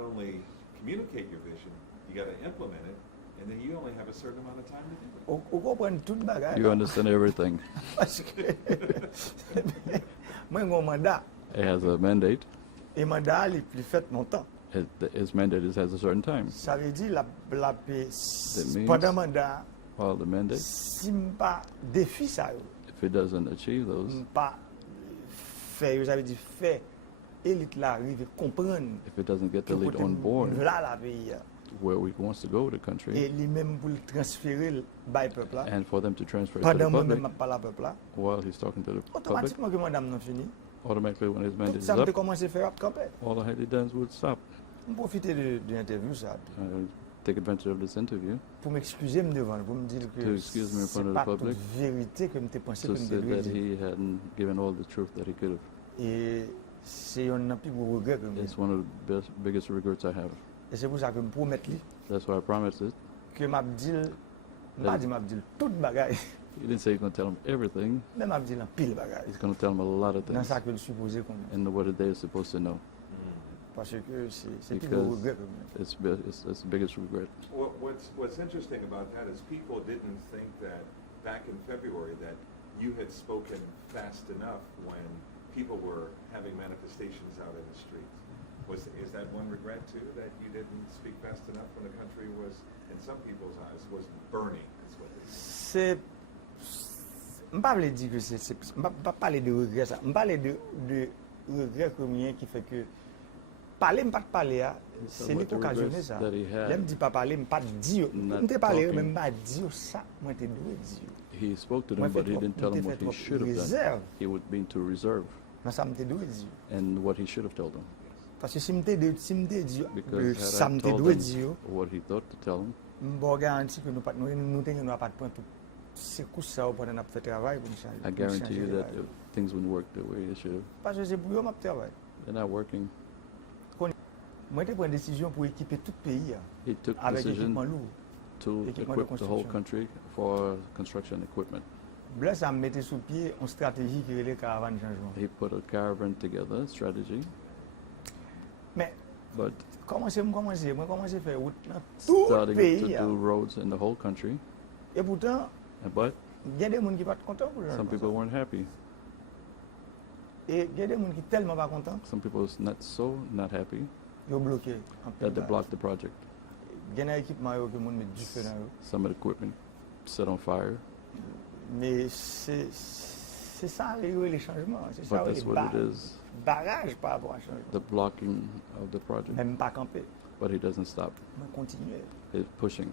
not only communicate your vision, you got to implement it, and then you only have a certain amount of time to do it. Ou kompren tout bagay. You understand everything. Parce que moi mon mandat He has a mandate. et mandat li fait longtemps. His mandate has a certain time. Ça veut dire la paix means- pendant mandat While the mandate, si m'pas défi ça yo, if it doesn't achieve those, m'pas fait yo, ça veut dire fait élite là arrive comprendre if it doesn't get the que lead côté on board là la pays where we wants to go with the et country, lui-même pour le transférer by peuple là. and for them to transfer it to the Pendant moi public même pas la peuple là, while he's talking to the public, automatiquement que madame non fini. automatically when his Tout mandate is ça me up, commencé à faire à camper. all the Haitians would stop. Je profiter de l'interview ça Take advantage of this interview pour m'excuser me devant, pour me dire To que excuse me in front c'est of the pas toute public. vérité que me t'ai pensé to que me say devais that dire. he hadn't given all the truth that he could have. Et c'est un plus gros regret que me. It's one of the biggest regrets I have. Et c'est pour ça que je promets lui That's why I promised it. que m'a dit pas dit m'a dit toute bagaille, He didn't say he's going to tell him everything. mais m'a dit en pile bagaille. He's going to tell him a lot of Dans things ça que le supposé qu'on and what they're supposed to know. parce que c'est plus gros Because regret que me. it's the biggest regret. What's interesting about that is people didn't think that back in February that you had spoken fast enough when people were having manifestations out in the streets. Is that one regret too, that you didn't speak fast enough when the country was, in some people's eyes, was burning? Is what they said. C'est m'pas veut dire que c'est m'pas parler de regret ça. M'pas parler de regret commun qui fait que parler m'pas parler c'est lui qui occasionné ça. That he had. L'aime dit pas parler m'pas dire. Not M'te parler talking. même pas dire ça, moi te doit dire. He spoke to Moi them, but he fait didn't tell them what he should have done. réserve. He would be to reserve Mais ça m'te doit dire. and what he should have told them. Parce que si m'te dit Because ça had I m'te told doit them dire, what he thought to tell them, m'bo garanti que nous pas nous pas de prendre tout c'est coup ça pendant n'a fait travail pour changer. I guarantee you that if things wouldn't work the way they should have, Parce que c'est pour eux m'a travail. they're not working. Moi j'ai pris une décision pour équiper tout le pays He took avec decision équipement lourd. to Équipement de equip the whole construction. country for construction equipment. Là, ça me mettait sous pied une stratégie qui est les caravanes de changement. He put a caravan together strategy, Mais but moi commencé à faire route dans tout le starting to pays. do roads in the whole country. Et pourtant, But il y a des gens qui ne sont pas contents pour le some people weren't happy. Et il y a des gens qui ne sont tellement pas contents, Some people was not happy ils ont bloqué. that they blocked the project. Il y a des équipements qui ont mis du feu dans eux. Some of the equipment set on fire. Mais c'est ça les changements. C'est ça But les that's what it is, barrages par rapport à changement. the blocking of the project. Même pas camper, But he doesn't stop. mais continuer. He's pushing.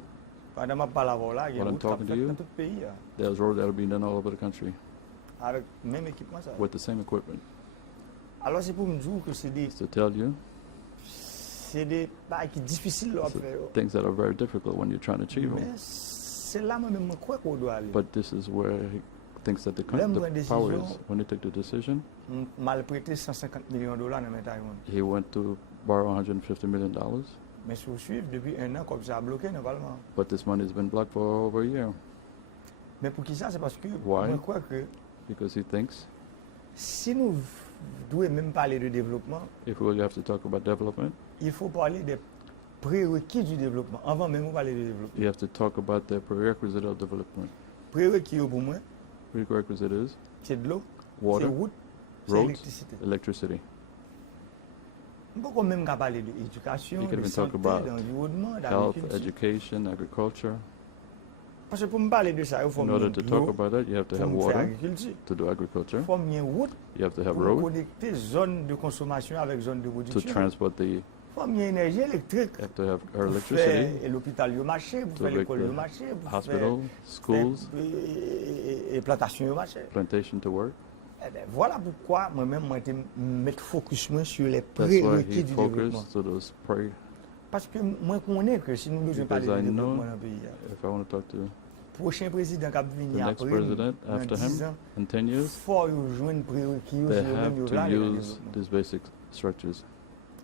Pendant ma parole là, il y a What I'm route qui a talking to fait you, dans tout le pays There's roads that are being done all over the country avec le même équipement. Ça. with the same equipment. Alors c'est pour me dire que c'est It's to tell you bails qui difficiles à it's faire. things that are very difficult when you're trying to achieve Mais them. c'est là moi-même je crois qu'on doit aller. But this is where he thinks that the power is. When he took the decision, Mal prêté 150 millions de dollars dans mes Taïwan. he went to borrow $150 million. Mais si vous suivez, depuis un an, comme ça a bloqué dans le Parlement. But this money has been blocked for over a year Mais pour qui ça? C'est parce que Why? je crois que because he thinks si nous devons même parler de développement, if we have to talk about development, il faut parler des prérequis du développement. Avant même de parler de développement. you have to talk about the prerequisite of development. Prérequis pour moi, Prerequisite is c'est de l'eau, c'est water, route, c'est roads, électricité. electricity. On peut quand même parler de l'éducation, You can de even talk santé, about d'environnement, Health, d'agriculture. education, agriculture. Parce que pour me parler de ça, il faut In order to talk about that, you have to have faire water agriculture. to do agriculture. Il faut une route You have to have pour road connecter zone de consommation avec zone de to production. transport the. Il faut une énergie électrique You have to have pour electricity faire l'hôpital au marché, pour to faire make l'école au the marché, pour hospital, schools, faire et plantation au marché. plantation to work. Eh bien, voilà pourquoi moi-même je mettre focus moi sur les That's why prérequis he du développement. focused to those pre. Parce que moi je connais que si nous devons Because parler de I know développement dans le pays, if I want to talk to le prochain président qui va the venir next après, president dans after 10 him ans, in 10 years, il faut joindre prérequis they sur have le to plan de use développement. these basic structures.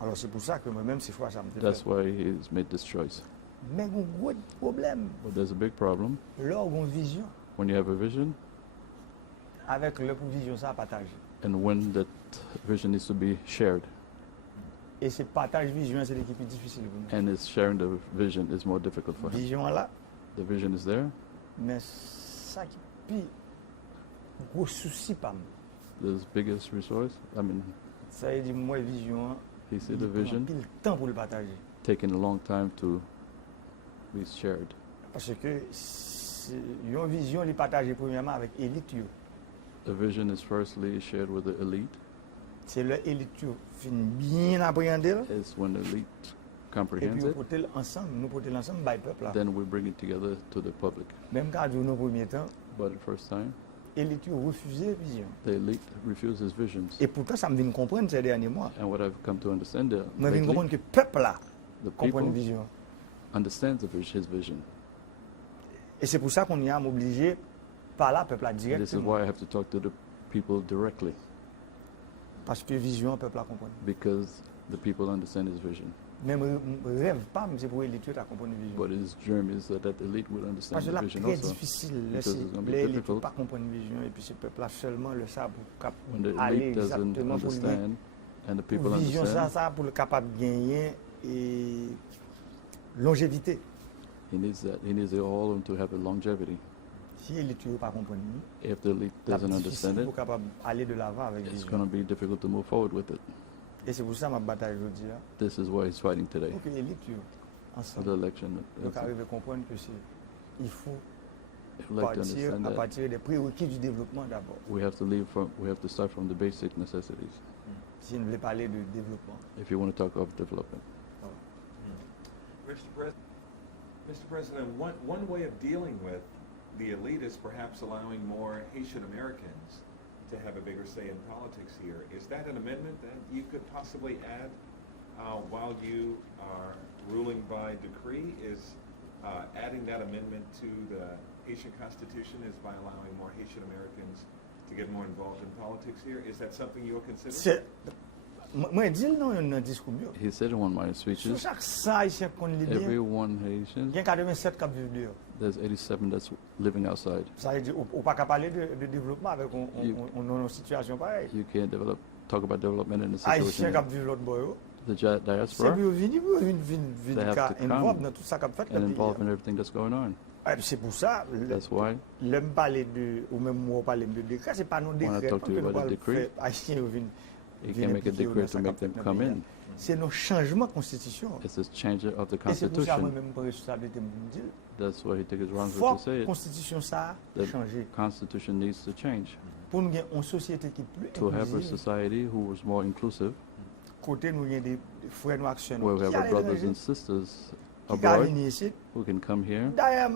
Alors c'est pour ça que moi-même ces fois ça me fait. That's why he's made this choice. Mais il y a un gros problème. But there's a big problem Là, on a une vision when you have a vision avec leur vision ça à partager. and when that vision needs to be shared. Et c'est partage vision, c'est l'équipe difficile pour nous. And it's sharing the vision is more difficult for him. Vision là, The vision is there. mais ça qui pire gros souci pas moi. The biggest resource. I mean, Ça veut dire moi vision, he see il the prend vision pile temps pour le partager. taking a long time to be shared. Parce que une vision les partager premièrement avec élite yo. The vision is firstly shared with the elite. C'est le élite yo fin bien appréhender It's when the elite et puis comprehends on it, porter ensemble, nous porter l'ensemble by peuple là. then we bring it together to the public. Même quand nous premier temps, But the first time, élite yo refusé vision. the elite refuses visions. Et pourtant ça me vient comprendre ces derniers mois. And what I've come to understand there Me vient lately, comprendre que peuple là the comprend une people vision. understands his vision. Et c'est pour ça qu'on y a obligé par là peuple là This is directement. why I have to talk to the people directly, Parce que vision peuple là comprend. because the people understand his vision. Même rêve pas mais c'est pour élite yo ta comprendre vision. But his dream is that the elite will understand Parce que the là vision très also. difficile because it's gonna be les élites difficult. pas comprendre vision et puis ce peuple là seulement le ça pour When the aller elite doesn't exactement pour lui understand and the people pour vision understand, ça pour le capable gagner et longévité. he needs it all to have a longevity. Si l'élite ne pas comprendre, If the elite c'est doesn't understand difficile it, pour capable aller de l'avant avec it's vision. going to be difficult to move forward with it. Et c'est pour ça ma bataille aujourd'hui là. This is why he's fighting today. Pour que l'élite The ensemble election, donc arrive à comprendre que c'est il faut I'd like to partir understand à that partir des prérequis du développement d'abord. we have to start from the basic necessities Si on veut parler de développement. if you want to talk of development. Mr. President, one way of dealing with the elite is perhaps allowing more Haitian Americans to have a bigger say in politics here. Is that an amendment that you could possibly add while you are ruling by decree? Is adding that amendment to the Haitian Constitution is by allowing more Haitian Americans to get more involved in politics here? Is that something you'll consider? C'est moi dis non dans discours bio. He said in one of my Sur speeches, chaque 100 haïtien qu'on lit bien, everyone Haitian, il y a 87 qui vivent dehors. there's 87 that's living outside. Ça veut dire on pas parler de développement avec une situation pareille. You can't talk about development in a Haïtien situation. qui vivent l'autre boy. The C'est diaspora pour venir They have to involved come dans tout ça qu'a fait and le involved pays. in everything that's going on. Et puis c'est pour ça That's why l'aime parler de ou même moi parler de décret, c'est pas non When I décret talk to you about the decree, haïtien viennent you can make a decree to make them come in. C'est nos changements constitution. It's a change of the Et c'est pour ça constitution. moi-même pour responsabilité me dire That's why he took his faut responsibility to say it. constitution ça The changer constitution needs to change pour nous avoir une société qui est plus to have a inclusive. society who is more inclusive, Côté nous il y a des frères noirs qui sont where we have qui our à brothers l'étranger, and sisters qui abroad viennent ici. who can come here. D'ailleurs,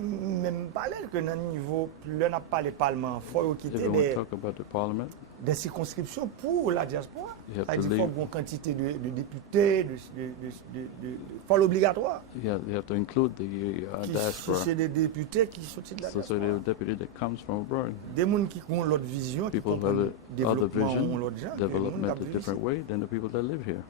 même parler que dans le niveau, là, on a parlé parlement, il faut If quitter you want to talk about the parliament, des circonscriptions pour la diaspora. you have to C'est-à-dire qu'il faut leave. une quantité de députés, de faut l'obligatoire. You have to include the diaspora. C'est des députés qui sont de la So diaspora. the deputy that comes from abroad. Des gens qui ont l'autre vision, qui People who comprennent have le a other développement vision, ont l'autre genre. development a different way than the people that live here.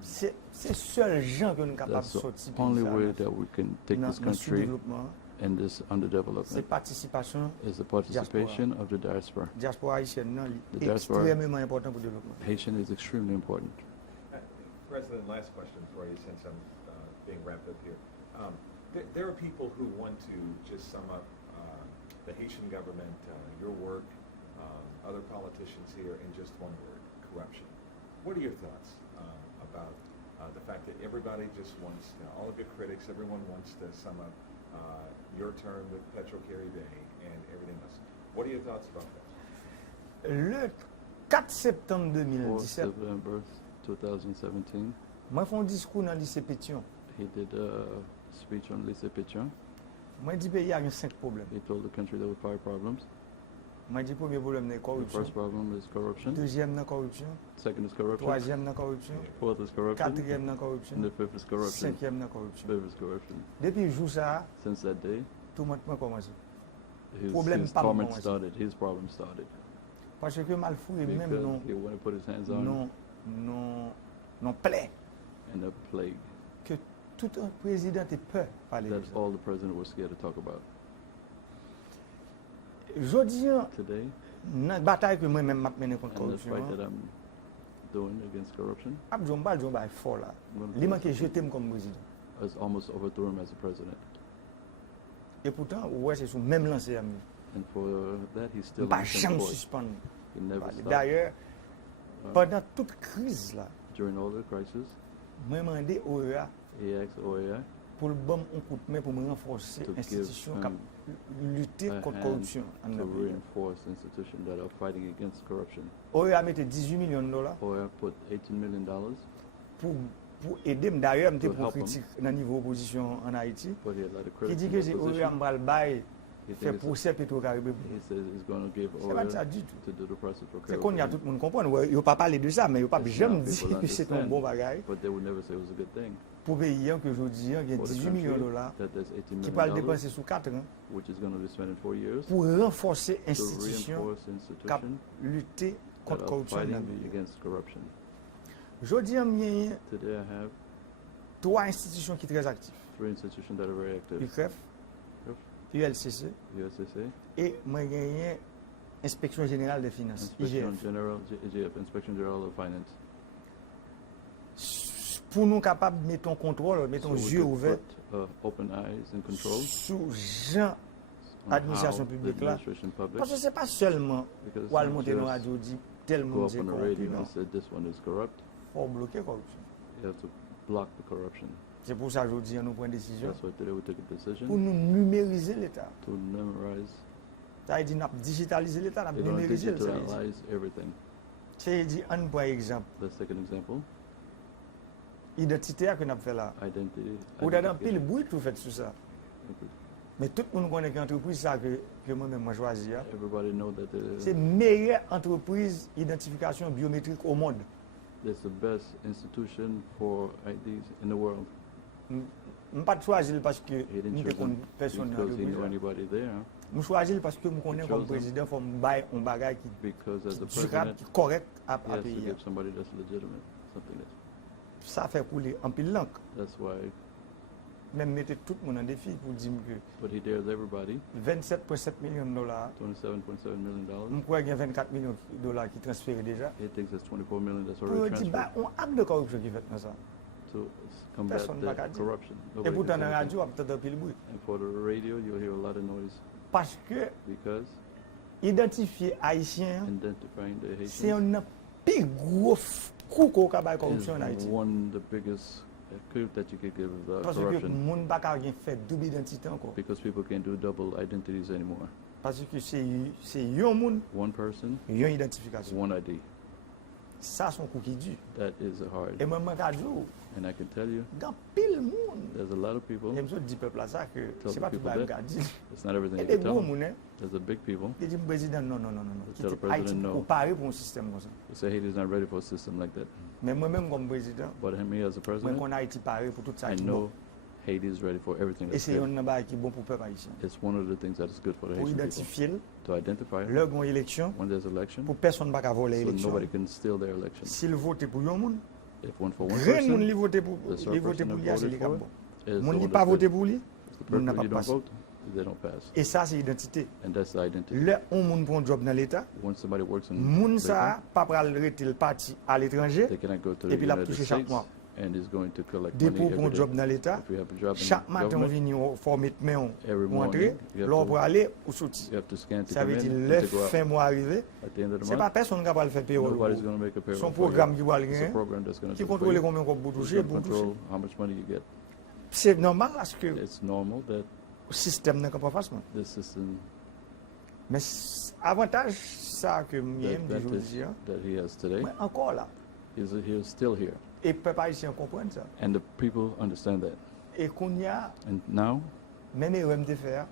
C'est seul gens que nous sommes capables That's de the sortir only way that we can take this dans le country sous-développement. and this C'est underdevelopment participation is the participation of the diaspora. diaspora haïtienne non, The est diaspora- extrêmement important pour le développement. Haitian is extremely important. President, last question for you since I'm being wrapped up here. There are people who want to just sum up the Haitian government, your work, other politicians here in just one word, corruption. What are your thoughts about the fact that everybody just wants, all of your critics, everyone wants to sum up your term with Petro-Caribbean and everything else. What are your thoughts about that? Le 4 septembre 4 2017, September 2017, moi fait un discours dans le lycée Pétion. he did a speech on Lycée Pétion. Moi dit pays a 5 problèmes. He told the country there were 5 problems. Moi dit premier problème c'est The corruption. first problem is corruption. Deuxième la corruption, Second is corruption. troisième la corruption, Fourth is corruption. quatrième la corruption, And the fifth is corruption. cinquième la corruption. Fifth is corruption. Depuis le jour ça, Since that day, tout le monde a commencé. his Problem pas torment commencé. started. His problem started. Parce que Malfou et même Because non he wanted to put his hands on non plaît and a plague. que tout un président ait peur de parler de That's ça. all the president was scared to talk about. Jodi, Today, dans la bataille que moi-même m'a menée contre la and the corruption, fight that I'm doing against corruption Abdjomba est fort là. I'm gonna Il tell manque you jeter comme président. has almost overthrew him as a president. Et pourtant, ouais, c'est sous même lancé à moi. And for that, he's still Pas in jamais court. suspendre. He never stopped. D'ailleurs, pendant toute crise là, During all the crisis, moi demandé OEA he asked OAI pour le bon un coup de main pour me renforcer To l'institution give, qui lutter a contre la hand corruption en to Afrique. reinforce institutions that are fighting against corruption. OEA mettait 18 millions de dollars OAI put $18 million, pour aider. D'ailleurs, je To suis pour help him. critique dans le niveau opposition en Haïti. but he had a lot of Qui dit critics que in c'est the OEA opposition. m'a le bail He fait thinks procès Petro-Caribé. he says he's going to give C'est pas ça OAI du tout. to do the process for C'est qu'on y a tout corruption. le monde comprendre. Ouais, il ne pas parler de ça, mais il ne pas It's jamais not, dire people que c'est un understand. bon bagage. But they would never say it was a good thing. Pour pays que je dis, il y a For the 18 millions de country, dollars that there's $18 qui va le million, dépenser sous 4 ans which is going to be spent in 4 years pour renforcer to l'institution reinforce qui institutions lutter that contre la are corruption. fighting against corruption. Je dis, il y a Today I have 3 institutions qui sont très actives. 3 institutions that are very active. UCREF, ULCC USSA, et moi, il y a Inspection Générale des Finances, Inspection IGF. General, IGF, Inspection General of Finance. Pour nous capables de mettre en contrôle, mettre So en we yeux could ouverts put, open eyes and control sous gens on administration how the publique là. administration public, Parce que ce n'est pas seulement because pour aller it's monter dans la not radio, dire tel go monde up c'est on the corrompu. radio Non, and say this one is corrupt. il faut bloquer la corruption. You have to block the corruption. C'est pour ça qu'aujourd'hui, nous prenons une décision That's why today we took a pour decision nous numériser l'État. to memorize. Ça veut dire nous digitaliser l'État, nous We're going to numériser l'État. digitalize everything. C'est dit, un par exemple, Let's take an example. l'identité que nous avons fait là. Identity. Ou d'ailleurs, pile identification. bruit tout fait sur ça. Mais tout le monde connaît qu'une entreprise ça que moi-même j'ai choisi. Hein. Everybody know that C'est la meilleure entreprise d'identification biométrique au monde. it's the best institution for IDs in the world. Je ne pas choisir parce que He didn't nous choose connaissons him personne dans because he knew l'entreprise. anybody there. Je choisis parce que je connais comme chose him. président, il faut me bailler un bagage qui Because as the est durable, president, qui est correct à he has to payer. give somebody that's legitimate, something that's. Ça fait couler en pile l'encre. That's why. Même mettre tout le monde en défi pour dire que But he dares everybody. 27,7 millions de dollars, $27.7 million. je crois qu'il y a 24 millions de dollars qui transférés déjà. He thinks there's 24 million that's Pour already dire, bah, transferred on acte de corruption qui fait dans ça. to combat Personne ne va the dire. corruption. Et Nobody pourtant, can dans say la anything. radio, il y a peut-être un pile bruit. And for the radio, you'll hear a lot of noise Parce que because identifier Haïtien, identifying the c'est Haitians un plus gros coup qu'on a de is corruption en Haïti. one of the biggest coup that you could give Parce que corruption le monde n'a pas fait double identité encore. because people can't do double identities anymore. Parce que c'est un monde, One person, une identification. one ID. Ça, c'est un coup qui dure. That is hard. Et moi, je dis, And I can tell you, dans pile monde, there's a lot of people. j'aime ça dire peuple là ça que Tell c'est the pas tout people le that. monde qui dit. It's not everything Et you des can gros tell. monde, hein, There's the big people qui disent président non. Tell the Quitte Haïti president no. pour parer pour un système comme ça. who say Haiti's not ready for a system like that. Mais moi-même comme président, But me as a moi president, qu'on Haïti parer pour tout ça I qui know bon. Haiti is ready for everything Et that's c'est good. un bagage qui est bon pour le peuple haïtien. It's one of the things that is good for the Pour Haitian people. identifier To identify leur grande élection, when there's election, pour personne ne va voler so l'élection. nobody can steal their election. S'il vote pour un monde, If one for one grand monde person li vote pour the certain li vote person pour that lui, c'est voted les for bon. is the Monde li one pas that's voté good. pour lui, The monde n'a person pas you don't passé. vote, they don't pass. Et ça c'est identité. And that's the identity. Là on monde prend job dans l'état, When somebody works in monde Britain, ça pas pral rester le parti à l'étranger they cannot go to et the puis la United toucher chaque States mois. and is going to collect Dépôt money pour un every job day. dans l'état, If you have a job in chaque matin on government, vient former main every ou entrer, morning you have l'on to- pour aller ou sortir. you have to scan to Ça come veut dire in le and to go out. fin mois arrivé, At the end of the c'est pas month, personne qui va le faire payer. nobody's going to make a payroll Son for you. programme qui va le It's a gagner, program that's going to qui do for contrôle you. combien qu'on peut Who's toucher going pour to toucher. control how much money you get. C'est normal parce que It's normal that le système n'est pas facile. this system, Mais avantage ça que the j'aime advantage aujourd'hui, that he has today, mais encore là. he's still here. Et peuple haïtien comprend ça. And the people understand that. Et qu'on y a And now, même erreur de faire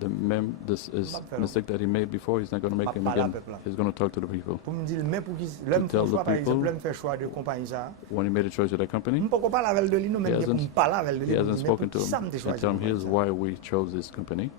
this is Not fair. mistake that he made before, he's not going to make Pas him parler à again. peuple là. He's going to talk to the people. pour me dire même pour qui l'homme tell fait the choix par exemple people- l'homme fait choix de compagnie ça. When he made a choice with that Je company, ne peux pas parler avec de lui non He même hasn't- pour parler avec de he lui. hasn't mais spoken pour to qui ça him me and choisi tell him compagnie here's ça. why we chose this company.